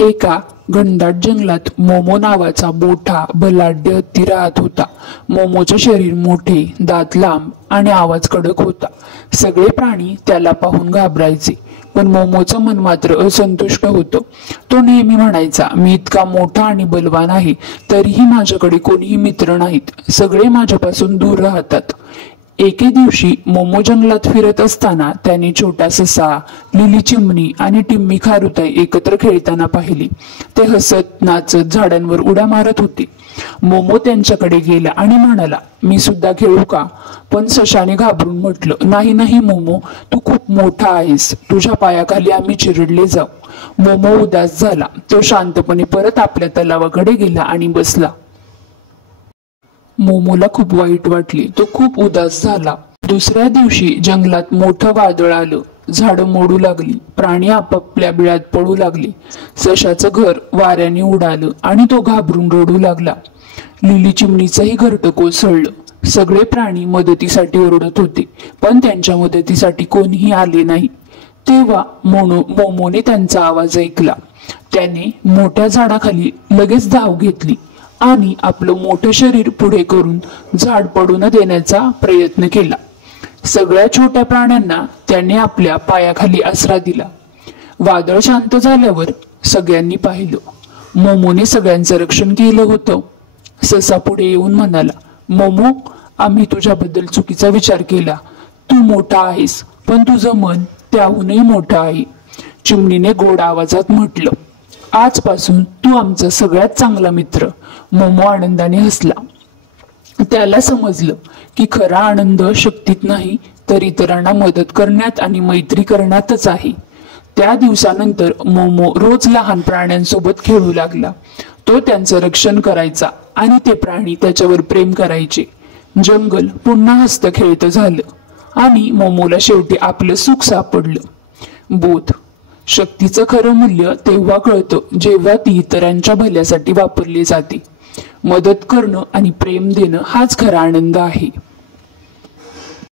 एका घनदाट जंगलात मोमो नावाचा मोठा बलाढ्य हत्ती राहत होता. मोमोचे शरीर मोठे, दात लांब आणि आवाज कडक होता. सगळे प्राणी त्याला पाहून घाबरायचे, पण मोमोचं मन मात्र असंतुष्ट होतं. तो नेहमी म्हणायचा, मी इतका मोठा आणि बलवान आहे, तरीही माझ्याकडे कोणीही मित्र नाहीत. सगळे माझ्यापासून दूर राहतात. एके दिवशी मोमो जंगलात फिरत असताना त्याने छोटा ससा, लिली चिमणी आणि टिम्मी खारुताई एकत्र खेळताना पाहिली. ते हसत नाचत झाडांवर उड्या मारत होते. मोमो त्यांच्याकडे गेला आणि म्हणाला, मी सुद्धा खेळू का? पण सशाने घाबरून म्हटलं, नाही नाही मोमो, तू खूप मोठा आहेस, तुझ्या पायाखाली आम्ही चिरडले जाऊ. मोमो उदास झाला. तो शांतपणे परत आपल्या तलावाकडे गेला आणि बसला. मोमोला खूप वाईट वाटले. तो खूप उदास झाला. दुसऱ्या दिवशी जंगलात मोठं वादळ आलं. झाडं मोडू लागली. प्राणी आपापल्या बिळात पडू लागले. सशाचं घर वाऱ्याने उडालं आणि तो घाबरून रडू लागला. लिली चिमणीचंही घरटं कोसळलं. सगळे प्राणी मदतीसाठी ओरडत होते, पण त्यांच्या मदतीसाठी कोणीही आले नाही. तेव्हा मोमोने त्यांचा आवाज ऐकला. त्याने मोठ्या झाडाखाली लगेच धाव घेतली आणि आपलं मोठं शरीर पुढे करून झाड पडू न देण्याचा प्रयत्न केला. सगळ्या छोट्या प्राण्यांना त्याने आपल्या पायाखाली आसरा दिला. वादळ शांत झाल्यावर सगळ्यांनी पाहिलं. मोमोने सगळ्यांचं रक्षण केलं होतं. ससा पुढे येऊन म्हणाला, मोमो, आम्ही तुझ्याबद्दल चुकीचा विचार केला. तू मोठा आहेस, पण तुझं मन त्याहूनही मोठं आहे. चिमणीने गोड आवाजात म्हटलं, आजपासून तू आमचा सगळ्यात चांगला मित्र. मोमो आनंदाने हसला. त्याला समजलं की खरा आनंद शक्तीत नाही, तर इतरांना मदत करण्यात आणि मैत्री करण्यातच आहे. त्या दिवसानंतर मोमो रोज लहान प्राण्यांसोबत खेळू लागला. तो त्यांचं रक्षण करायचा आणि ते प्राणी त्याच्यावर प्रेम करायचे. जंगल पुन्हा हसत खेळत झालं आणि मोमोला शेवटी आपलं सुख सापडलं. बोध: शक्तीचं खरं मूल्य तेव्हा कळतं जेव्हा ती इतरांच्या भल्यासाठी वापरली जाते. मदत करणं आणि प्रेम देणं हाच खरा आनंद आहे.